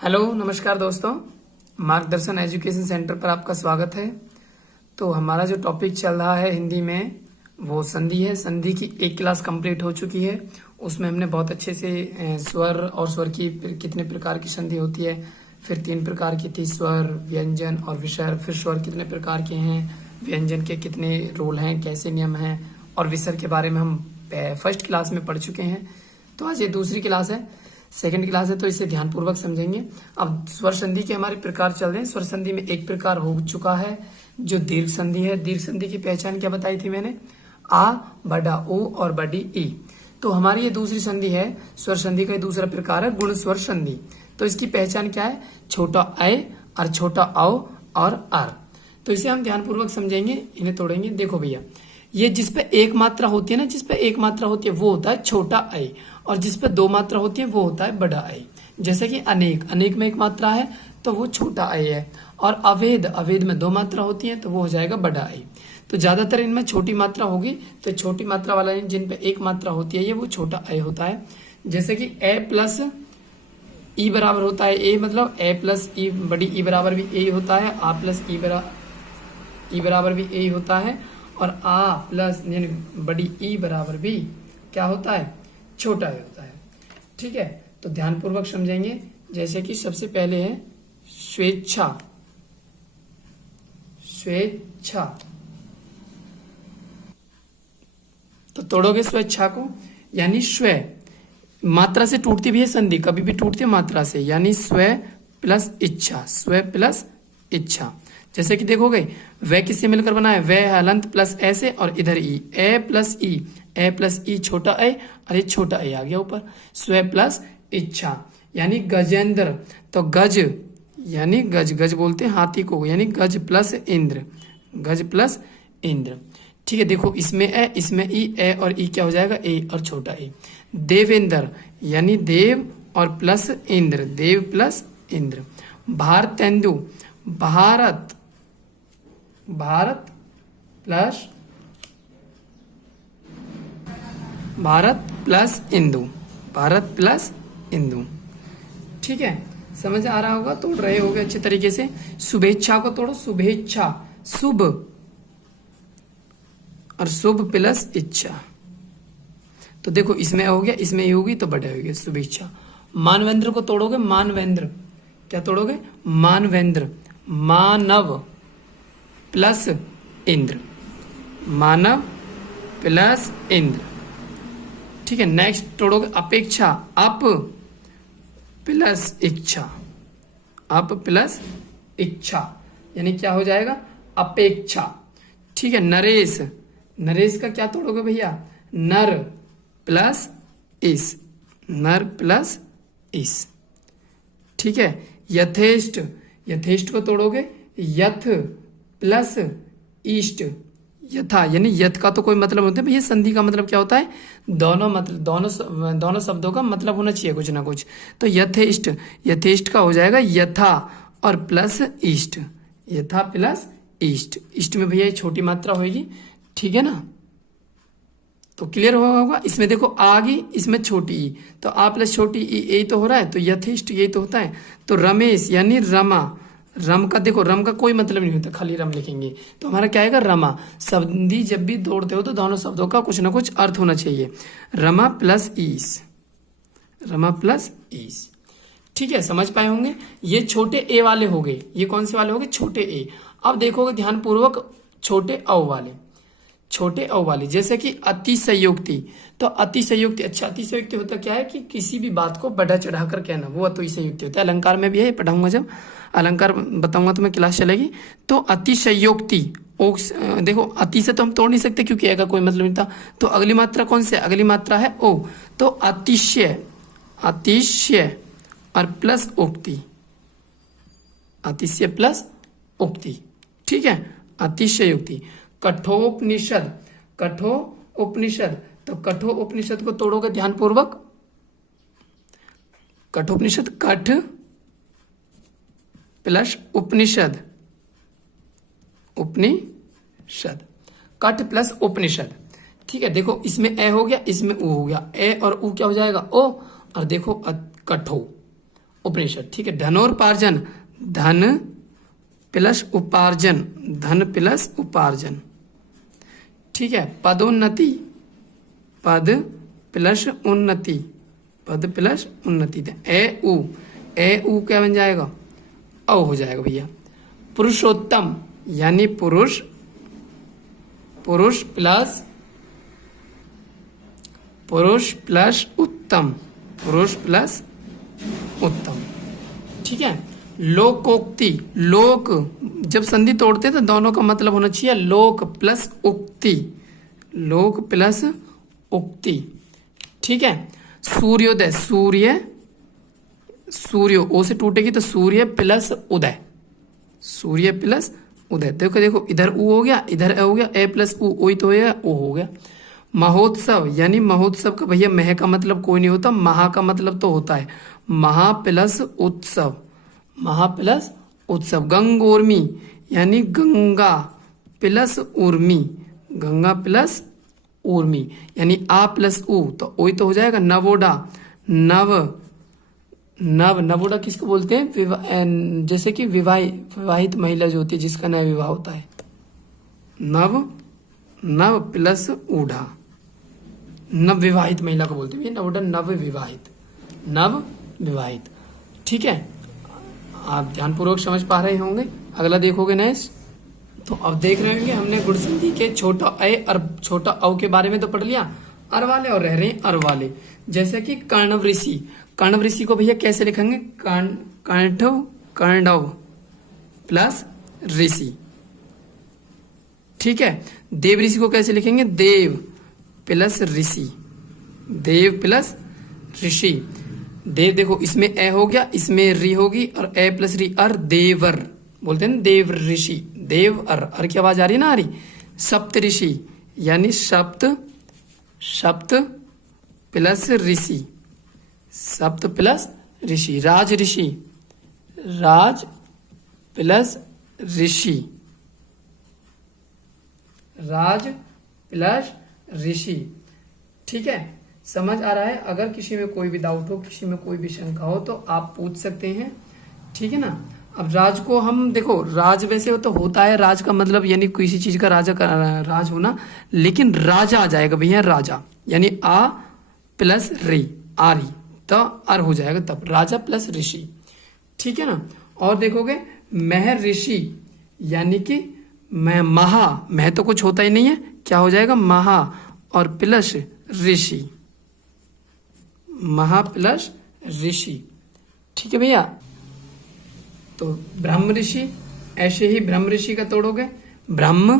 Hello नमस्कार दोस्तों, मार्गदर्शन एजुकेशन सेंटर पर आपका स्वागत है। तो हमारा जो टॉपिक चल रहा है हिंदी में वो संधि है। संधि की एक क्लास कंप्लीट हो चुकी है। उसमें हमने बहुत अच्छे से स्वर और स्वर की कितने प्रकार की संधि होती है, फिर 3 प्रकार की थी, स्वर, व्यंजन और विसर्ग। फिर स्वर कितने प्रकार के हैं, व्यंजन के कितने रूल हैं, कैसे नियम हैं, और विसर्ग के बारे में हम फर्स्ट क्लास में पढ़ चुके हैं। तो आज ये दूसरी क्लास है, सेकंड क्लास है, तो इसे ध्यानपूर्वक समझेंगे। अब स्वर संधि के हमारे प्रकार चल रहे हैं। स्वर संधि में एक प्रकार हो चुका है जो दीर्घ संधि है। दीर्घ संधि की पहचान क्या बताई थी मैंने? आ, बड़ा ओ और बड़ी ई। तो हमारी ये दूसरी संधि है। स्वर संधि का दूसरा प्रकार है गुण स्वर संधि। तो इसकी पहचान क्या है? छोटा अ और छोटा औ और अर। तो इसे हम ध्यानपूर्वक समझेंगे, इन्हें तोड़ेंगे। देखो भैया, ये जिस पे एक मात्रा होती है ना, जिस पे एक मात्रा होती है वो होता है छोटा अ, और जिस पे 2 मात्रा होती है वो होता है बड़ा अ। जैसे कि अनेक, अनेक में 1 मात्रा है तो वो छोटा अ है, और अवेद, अवेद में 2 मात्रा होती है तो वो हो जाएगा बड़ा अ। तो ज्यादातर इनमें छोटी मात्रा होगी, तो छोटी मात्रा वाला जिन पे 1 मात्रा होती है ये वो छोटा अ होता है। जैसे कि ए प्लस ई बराबर होता है ए, मतलब ए प्लस ई, बड़ी ई बराबर भी ए होता है। आ प्लस ई बराबर भी ए होता है, और आ प्लस यानी बड़ी ई बराबर भी क्या होता है? छोटा ए होता है। ठीक है, तो ध्यानपूर्वक समझेंगे। जैसे कि सबसे पहले है स्वेच्छा। स्वेच्छा, तो तोड़ोगे स्वेच्छा को, यानी स्व मात्रा से टूटती भी है संधि, कभी भी टूटती है मात्रा से, यानी स्व प्लस इच्छा, स्व प्लस इच्छा। जैसे कि देखोगे वह किससे मिलकर बना है? वह हलंत प्लस ऐसे और इधर ई, ए प्लस ई, ए प्लस ई छोटा ए और ये छोटा ए आ गया ऊपर। स्व प्लस इच्छा यानी गजेंद्र। तो गज यानी गज, गज बोलते हैं हाथी को, यानी गज प्लस इंद्र, गज प्लस इंद्र। ठीक है, देखो इसमें ए, इसमें ई, ए और ई क्या हो जाएगा? ए और छोटा ए। देवेंद्र यानी देव और प्लस इंद्र, देव plus Indra. Bharatendu, Bharat, Bharat plus, Bharat plus इंदु, भारत प्लस इंदु। ठीक है, समझ आ रहा होगा, तोड़ रहे होगे अच्छे तरीके से। शुभेच्छा को तोड़ो, शुभेच्छा, शुभ और शुभ प्लस इच्छा। तो देखो इसमें हो गया, इसमें ही होगी तो बड़ा हो गया शुभेच्छा। मानवेंद्र को तोड़ोगे, मानवेंद्र, क्या तोड़ोगे? मानवेंद्र, मानव प्लस इंद्र, मानव प्लस इंद्र। ठीक है, नेक्स्ट तोड़ोगे अपेक्षा, अप प्लस इच्छा, अप प्लस इच्छा यानी क्या हो जाएगा? अपेक्षा। ठीक है, नरेश, नरेश का क्या तोड़ोगे भैया? नर प्लस इस, नर प्लस इस। ठीक है, यथेष्ट, यथेष्ट को तोड़ोगे यथ प्लस ईष्ट, यथा यानी यथ का तो कोई मतलब होता है भैया, संधि का मतलब क्या होता है? दोनों मतलब, दोनों शब्दों का मतलब होना चाहिए कुछ ना कुछ। तो यथेष्ट, यथेष्ट का हो जाएगा यथा और प्लस ईष्ट, यथा प्लस ईष्ट। ईष्ट में भैया छोटी मात्रा होगी। ठीक है ना, तो क्लियर होगा। इसमें देखो आ गई, इसमें छोटी ई, तो आ प्लस छोटी ई यही तो हो रहा है, तो यथेष्ट यही तो होता है। तो रमेश यानी रमा, रम का देखो, रम का कोई मतलब नहीं होता, खाली रम लिखेंगे तो हमारा क्या आएगा? रमा। संधि जब भी तोड़ते हो तो दोनों शब्दों का कुछ ना कुछ अर्थ होना चाहिए। रमा प्लस ईस, रमा प्लस ईस। ठीक है, समझ पाए होंगे। ये छोटे ए वाले हो गए। ये कौन से वाले हो गए? छोटे ए। अब देखोगे ध्यानपूर्वक छोटे औ वाले, छोटे औ वाले, जैसे कि अतिशयोक्ति। तो अतिशयोक्ति, अच्छा अतिशयोक्ति होता क्या है कि किसी भी बात को बढ़ा चढ़ाकर कहना, वो अतिशयोक्ति होता है। अलंकार में भी है, पढ़ाऊंगा जब अलंकार बताऊंगा तो मैं क्लास चलेगी। तो अतिशयोक्ति, देखो अति से तो हम तोड़ नहीं सकते क्योंकि ए का कोई मतलब नहीं था। तो अगली मात्रा कौन से? अगली मात्रा है ओ। तो अतिशय, अतिशय और प्लस उक्ति, अतिशय प्लस उक्ति। ठीक है, अतिशयोक्ति। कठोपनिषद, कठोपनिषद, तो कठोपनिषद को तोड़ोगे ध्यानपूर्वक। कठोपनिषद, कठ प्लस उपनिषद, उपनिषद, कठ प्लस उपनिषद। ठीक है, देखो इसमें ए हो गया, इसमें ऊ हो गया, ए और ऊ क्या हो जाएगा? ओ। और देखो कठो, उपनिषद। ठीक है, धनोपार्जन, धन प्लस उपार्जन, धन प्लस उपार्जन। ठीक है, पदोन्नति, पद प्लस उन्नति, पद प्लस उन्नति। ए उ क्या बन जाएगा, औ हो जाएगा भैया। पुरुषोत्तम यानी पुरुष, पुरुष प्लस उत्तम, पुरुष प्लस उत्तम। ठीक है, लोकोक्ति, लोक जब संधि तोड़ते तो दोनों का मतलब होना चाहिए लोक प्लस उक्ति, लोक प्लस उक्ति। ठीक है, सूर्योदय, सूर्य ओ से टूटेगी तो सूर्य प्लस उदय, सूर्य प्लस उदय। देखो देखो, इधर उ हो गया, इधर ए हो गया, ए प्लस उ, ओ ही तो है, ओ हो गया। महोत्सव यानी महोत्सव का भैया मह का मतलब कोई नहीं होता, महा का मतलब तो होता है, महा प्लस उत्सव, महा प्लस उत्सव। गंगोर्मी यानी गंगा प्लस उर्मी, गंगा प्लस उर्मी यानी आ प्लस उ, तो ओ ही तो हो जाएगा। नवोडा, नवोडा किसको बोलते हैं, जैसे कि विवाहित महिला जो होती है जिसका नया विवाह होता है। नव प्लस ऊढ़ा, नव विवाहित महिला को बोलते हैं नवोडा, नव विवाहित। ठीक है, आप ध्यानपूर्वक समझ पा रहे होंगे। अगला देखोगे नेक्स्ट, तो अब देख रहे होंगे हमने गुण संधि के छोटा ए और छोटा औ के बारे में तो पढ़ लिया, अर वाले और रह रहे हैं अर वाले। जैसे कि कर्णव ऋषि, कर्णव ऋषि को भैया कैसे लिखेंगे, कर्णव प्लस ऋषि। ठीक है, देव ऋषि को कैसे लिखेंगे, देव प्लस ऋषि, देव प्लस ऋषि। देव देखो इसमें ए हो गया, इसमें री होगी और ए प्लस री, अर देवर बोलते हैं, देव ऋषि, देव अर की आवाज आ रही है ना, आ रही। सप्त ऋषि यानी सप्त प्लस ऋषि, सप्त प्लस ऋषि। राज ऋषि, राज प्लस ऋषि, राज प्लस ऋषि। ठीक है, समझ आ रहा है। अगर किसी में कोई भी डाउट हो, किसी में कोई भी शंका हो तो आप पूछ सकते हैं। ठीक है ना। अब राज को हम देखो, राज वैसे तो होता है, राज का मतलब यानी किसी चीज का राजा का राज होना, लेकिन राजा आ जाएगा भैया, राजा यानी आ प्लस री, आरी तो अर हो जाएगा, तब राजा प्लस ऋषि। ठीक है ना। और देखोगे महर ऋषि यानी कि मह तो कुछ होता ही नहीं है, क्या हो जाएगा, महा और प्लस ऋषि, महा प्लस ऋषि। ठीक है भैया। तो ब्रह्म ऋषि, ऐसे ही ब्रह्म ऋषि का तोड़ोगे, ब्रह्म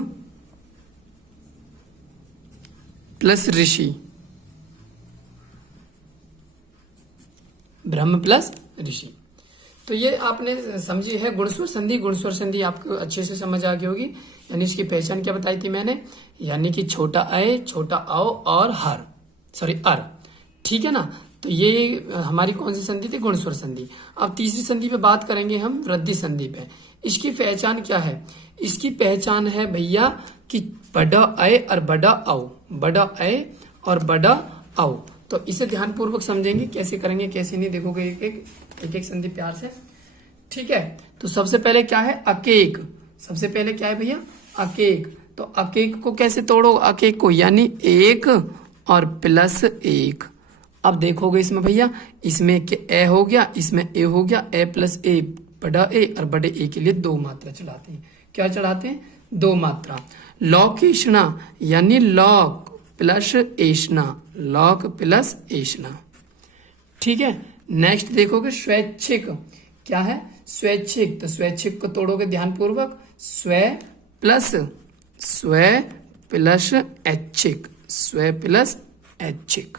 प्लस ऋषि, ब्रह्म प्लस ऋषि। तो ये आपने समझी है गुणस्वर संधि। गुणस्वर संधि आपको अच्छे से समझ आ गई होगी। यानी इसकी पहचान क्या बताई थी मैंने, यानी कि छोटा अ, छोटा औ और अर। ठीक है ना। तो ये हमारी कौन सी संधि थी, गुणस्वर संधि। अब तीसरी संधि पे बात करेंगे हम, वृद्धि संधि पे। इसकी पहचान क्या है, इसकी पहचान है भैया कि बड़ा अ और बड़ा औ, बड़ा अ और बड़ा औ। तो इसे ध्यान पूर्वक समझेंगे, कैसे करेंगे कैसे नहीं, देखोगे एक एक संधि प्यार से। ठीक है। तो सबसे पहले क्या है, अकेक। सबसे पहले क्या है भैया, अकेक। तो अकेक को कैसे तोड़ो, अकेक को यानी एक और प्लस एक। अब देखोगे इसमें भैया, इसमें ए हो गया, इसमें ए हो गया, ए प्लस ए, बड़ा ए और बड़े ए के लिए दो मात्रा चढ़ाते हैं। क्या चढ़ाते हैं, दो मात्रा। लौकेशना यानी लौक प्लस एशना, लौक प्लस एशना। ठीक है। नेक्स्ट देखोगे स्वैच्छिक। क्या है, स्वैच्छिक। तो स्वैच्छिक को तोड़ोगे ध्यान पूर्वक, स्व प्लस ऐच्छिक, स्व प्लस ऐच्छिक।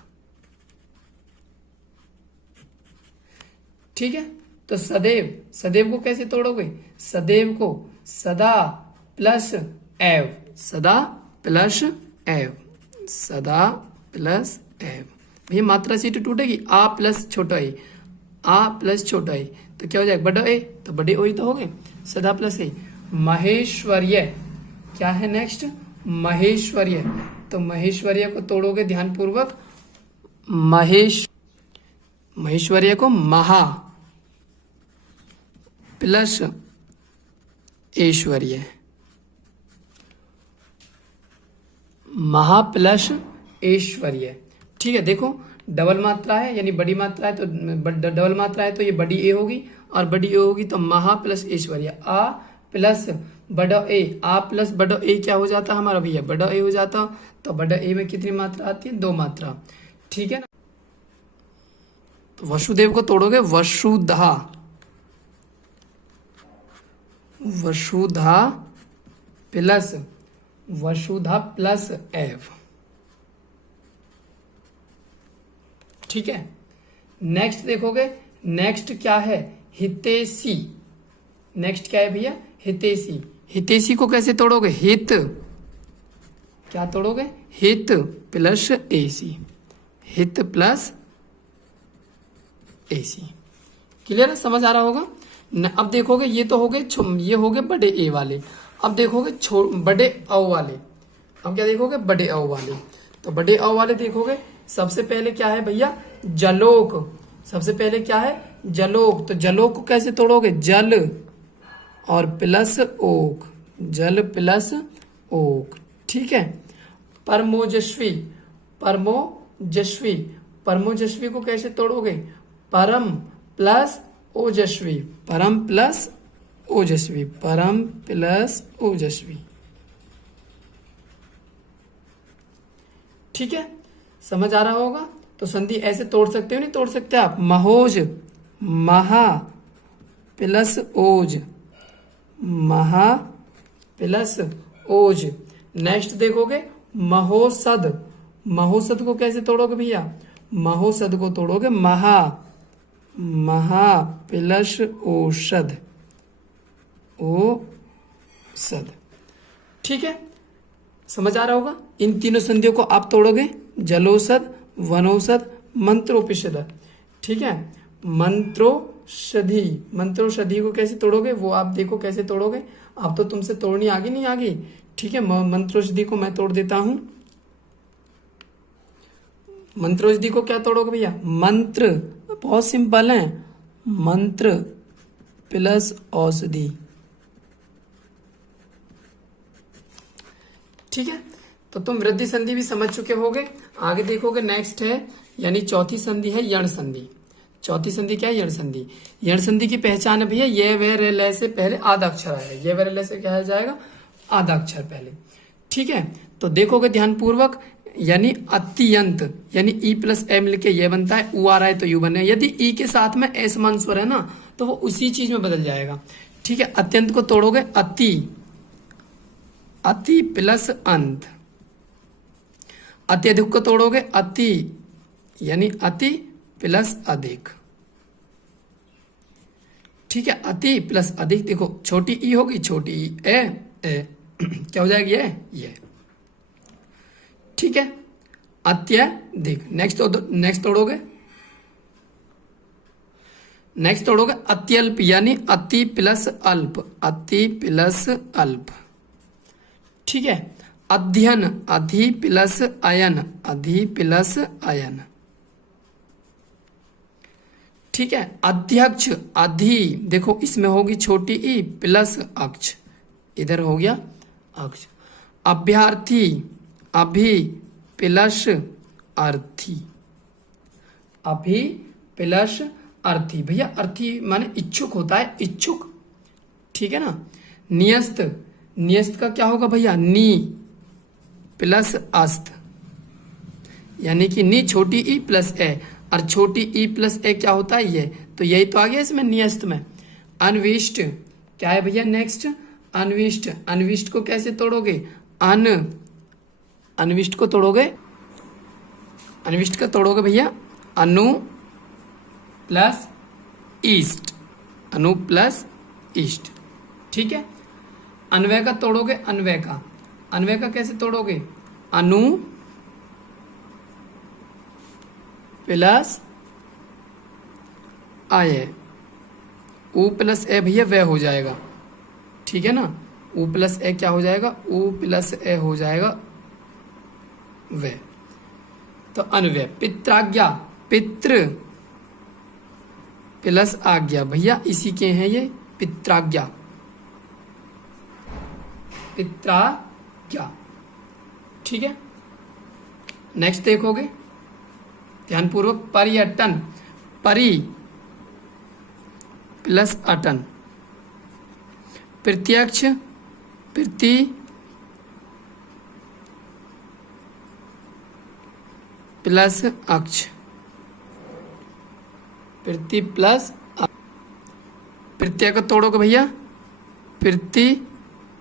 ठीक है। तो सदैव, सदैव को कैसे तोड़ोगे, सदैव को सदा प्लस एव, सदा प्लस एव, सदा प्लस एव। भैया मात्रा सीट टूटेगी, आ प्लस छोटा ए, आ प्लस छोटा ए, तो क्या हो जाएगा, बड़ा ए, तो बड़े ओ ही तो हो गए, सदा प्लस ए। महेश्वर्य क्या है नेक्स्ट, महेश्वर्य। तो महेश्वर्य को तोड़ोगे ध्यान पूर्वक, महेश्वर्य को महा प्लस ऐश्वर्य, महा प्लस ऐश्वर्य। ठीक है, देखो डबल मात्रा है यानी बड़ी मात्रा है, तो डबल मात्रा है तो ये बड़ी ए होगी, और बड़ी ए होगी तो महा प्लस ऐश्वर्य। आ प्लस बड़ा ए, आ प्लस बड़ा ए क्या हो जाता हमारा भैया, बड़ा ए हो जाता। तो बड़ा ए में कितनी मात्रा आती है, 2 मात्रा। ठीक है ना। तो वसुदेव को तोड़ोगे वसुधा, वसुधा प्लस, वसुधा प्लस एव। ठीक है, नेक्स्ट देखोगे, नेक्स्ट क्या है, हितैषी। नेक्स्ट क्या है भैया, हितैषी। हितैषी को कैसे तोड़ोगे, हित, क्या तोड़ोगे, हित प्लस एसी, हित प्लस एसी। क्लियर है, समझ आ रहा होगा। अब देखोगे ये तो हो गए, ये हो गए बड़े ए वाले। अब देखोगे बड़े अ वाले। अब क्या देखोगे, बड़े अ वाले। तो बड़े अ वाले देखोगे, सबसे पहले क्या है भैया, जलोक। सबसे पहले क्या है, जलोक। तो जलोक को कैसे तोड़ोगे, जल और प्लस ओक, जल प्लस ओक। ठीक है, परमोजस्वी, परमोजस्वी, परमोजस्वी को कैसे तोड़ोगे, परम प्लस ओजस्वी, परम प्लस ओजस्वी, परम प्लस ओजस्वी। ठीक है, समझ आ रहा होगा। तो संधि ऐसे तोड़ सकते हो, नहीं तोड़ सकते आप, महोज, महा प्लस ओज, महा प्लस ओज। नेक्स्ट देखोगे महोसद, महोसद को कैसे तोड़ोगे भैया, महोसद को तोड़ोगे महा, महा प्लस औषध, औषध। ठीक है, समझ आ रहा होगा। इन तीनों संधियों को आप तोड़ोगे, जलोषध, वनौषध, मंत्रोपनिषद। ठीक है, मंत्रोषधि, मंत्रोषधि को कैसे तोड़ोगे वो आप देखो कैसे तोड़ोगे। अब तो तुमसे तोड़नी आगे नहीं आगे। ठीक है, मंत्रोषधि को मैं तोड़ देता हूं। मंत्रोषधि को क्या तोड़ोगे भैया, मंत्र, बहुत सिंपल है, मंत्र प्लस औषधि। ठीक है, तो तुम वृद्धि संधि भी समझ चुके होगे। आगे देखोगे नेक्स्ट है, यानी चौथी संधि है यण संधि। चौथी संधि क्या है, यण संधि। यण संधि की पहचान है भैया, ये वे रे ले से पहले आधा अक्षर आएगा, ये वे रे ले से क्या आ जाएगा, आधा अक्षर पहले। ठीक है, तो देखोगे ध्यान पूर्वक, यानी अत्यंत, यानी ई प्लस ए मिलके ये बनता है, उ आ रहा है तो यू बने। यदि ई के साथ में ए समान स्वर है ना तो वो उसी चीज में बदल जाएगा। ठीक है, अत्यंत को तोड़ोगे अति, अति प्लस अंत। अत्यधिक को तोड़ोगे अति, यानी अति प्लस अधिक। ठीक है, अति प्लस अधिक। देखो छोटी ई होगी, छोटी ई ए क्या हो जाएगी, ये। ठीक है, अत्यधिक। नेक्स्ट तोड़ोगे, नेक्स्ट तोड़ोगे अत्यल्प, यानी अति प्लस अल्प, अति प्लस अल्प। ठीक है, अध्ययन, अधि प्लस अयन, अधि प्लस अयन। ठीक है, अध्यक्ष, अधि, देखो इसमें होगी छोटी ई प्लस अक्ष, इधर हो गया अक्ष। अभ्यर्थी, अभि प्लस अर्थी, अभि प्लस अर्थी। भैया अर्थी माने इच्छुक होता है, इच्छुक। ठीक है ना। नियस्त, नियस्त का क्या होगा भैया, नी प्लस अस्त, यानी कि नी छोटी ई प्लस ए, और छोटी ई प्लस ए क्या होता है, ये। तो यही तो आ गया इसमें नियस्त में। अनविष्ट क्या है भैया, नेक्स्ट अनविष्ट। अनविष्ट को कैसे तोड़ोगे, अनविष्ट को तोड़ोगे, अनविष्ट का तोड़ोगे भैया अनु प्लस ईस्ट, अनु प्लस ईस्ट। ठीक है, अन्वय का तोड़ोगे, अन्वय का, अन्वय का कैसे तोड़ोगे, अनु प्लस आय, उ प्लस ए भैया वह हो जाएगा। ठीक है ना, उ प्लस ए क्या हो जाएगा, उ प्लस ए हो जाएगा वह। तो अन्वय। पित्राज्ञा, पितृ प्लस आज्ञा, भैया इसी के हैं ये, पित्राज्ञा, पित्राज्ञा। ठीक है, नेक्स्ट देखोगे ध्यानपूर्वक, पर्यटन, परि प्लस अटन, प्रत्यक्ष, प्रति प्लस अक्ष, प्रति प्लस, प्रत्यय को तोड़ोगे भैया, प्रति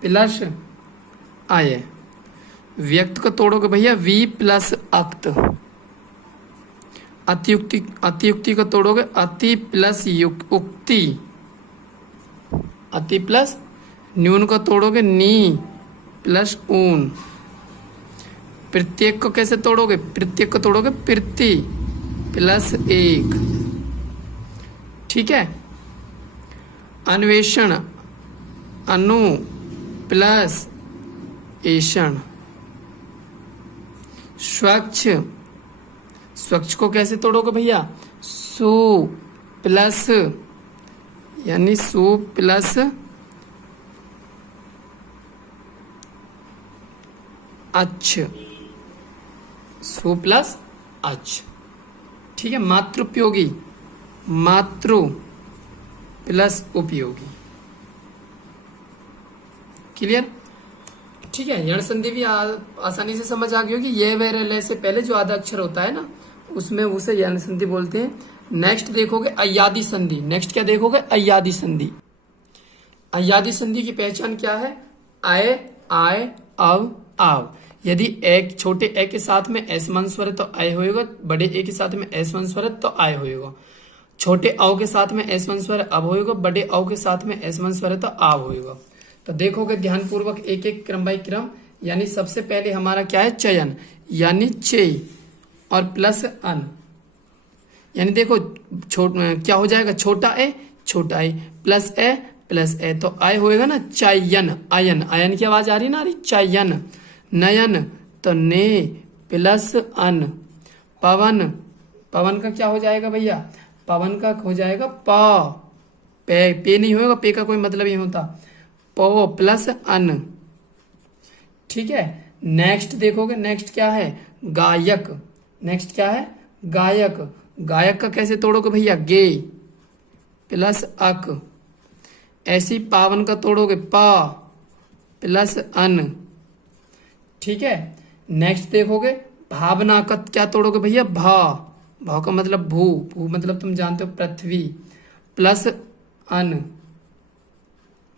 प्लस आय, व्यक्त को तोड़ोगे भैया वी प्लस अक्त, अतियुक्ति, अतियुक्ति को तोड़ोगे अति प्लस उक्ति, अति प्लस, न्यून को तोड़ोगे नी प्लस ऊन, प्रत्येक को कैसे तोड़ोगे, प्रत्येक को तोड़ोगे प्रति प्लस एक। ठीक है, अन्वेषण, अनु प्लस ऐषण, स्वच्छ, स्वच्छ को कैसे तोड़ोगे भैया, सु प्लस, यानी सु प्लस अच्छ, सु प्लस अच्छ। ठीक है, मातृपयोगी, मातृ प्लस उपयोगी। क्लियर? ठीक है, यण संधि भी आसानी से समझ आ गई होगी। ये वे रे ले से पहले जो आधा अक्षर होता है ना, उसमें उसे यण संधि बोलते हैं। नेक्स्ट देखोगे अय्यादी संधि। नेक्स्ट क्या देखोगे, अय्यादी संधि। अय्यादी संधि की पहचान क्या है, आय, आय, अव, आव। यदि एक छोटे ए के साथ में एस मान स्वर है तो आय होएगा, बड़े ए के साथ में एस मान स्वर है तो आय होएगा। छोटे अव के साथ में एस मान स्वर अब होएगा, बड़े अव के साथ में एस मान स्वर है तो आव होएगा। तो देखोगे ध्यानपूर्वक एक एक क्रम बाई क्रम। यानी सबसे पहले हमारा क्या है, चयन, यानी चेय और प्लस अन। यानी देखो क्या हो जाएगा, छोटा ए प्लस ए तो आय होएगा ना, चायन, आयन, आयन की आवाज आ रही ना, चायन। नयन तो ने प्लस अन। पवन, पवन का क्या हो जाएगा भैया, पवन का हो जाएगा प, पे नहीं होएगा, पे का कोई मतलब नहीं होता, पो प्लस अन। ठीक है, नेक्स्ट देखोगे, नेक्स्ट क्या है, गायक। नेक्स्ट क्या है, गायक। गायक का कैसे तोड़ोगे भैया, गे प्लस अक। ऐसी पावन का तोड़ोगे पा प्लस अन। ठीक है, नेक्स्ट देखोगे भावना का क्या तोड़ोगे भैया, भा, भाव का मतलब भू, भू मतलब तुम जानते हो पृथ्वी, प्लस अन।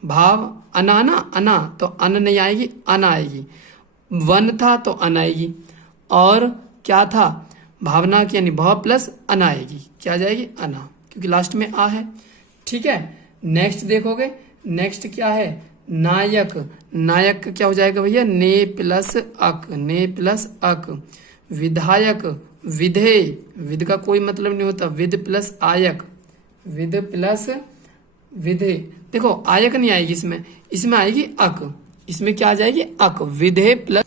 भाव अना ना, अना तो अन नहीं आएगी, अन आएगी। वन था तो अन आएगी, और क्या था, भावना की यानी भाव प्लस अन आएगी, क्या जाएगी, अना, क्योंकि लास्ट में आ है। ठीक है, नेक्स्ट देखोगे, नेक्स्ट क्या है, नायक। नायक का क्या हो जाएगा भैया, ने प्लस अक, ने प्लस अक। विधायक, विधे, विध का कोई मतलब नहीं होता, विध प्लस आयक, विध प्लस विधे। देखो आयक नहीं आएगी इसमें, इसमें आएगी अक, इसमें क्या आ जाएगी, अक, विधे प्लस,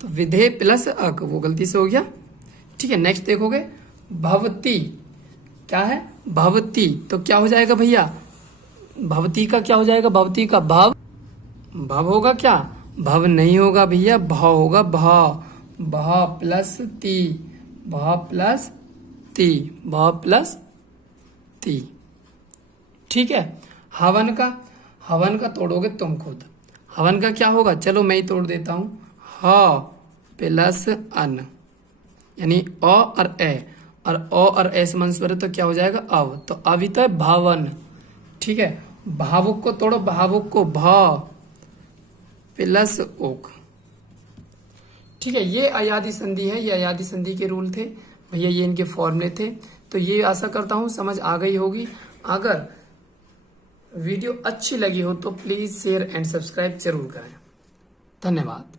तो विधे प्लस अक, वो गलती से हो गया। ठीक है, नेक्स्ट देखोगे भवती, क्या है, भवती तो क्या हो जाएगा भैया, भवती का क्या हो जाएगा, भवती का भव, भव होगा क्या, भव नहीं होगा भैया, भाव होगा, भाव, भाव प्लस ती, भाव प्लस ती, भाव प्लस ती। ठीक है, हवन का, हवन का तोड़ोगे तुम खुद। हवन का क्या होगा, चलो मैं ही तोड़ देता हूं, ह प्लस अन, यानी अ और ए, और अ और ए समान स्वर है तो क्या हो जाएगा, अव, तो अवित है भावन। ठीक है, भावुक को तोड़ो, भावुक को भाव प्लस ओक। ठीक है, ये अयादी संधि है, ये अयादी संधि के रूल थे भैया, ये इनके फॉर्मूले थे। तो ये आशा करता हूं समझ आ गई होगी। अगर वीडियो अच्छी लगी हो तो प्लीज शेयर एंड सब्सक्राइब जरूर करें। धन्यवाद।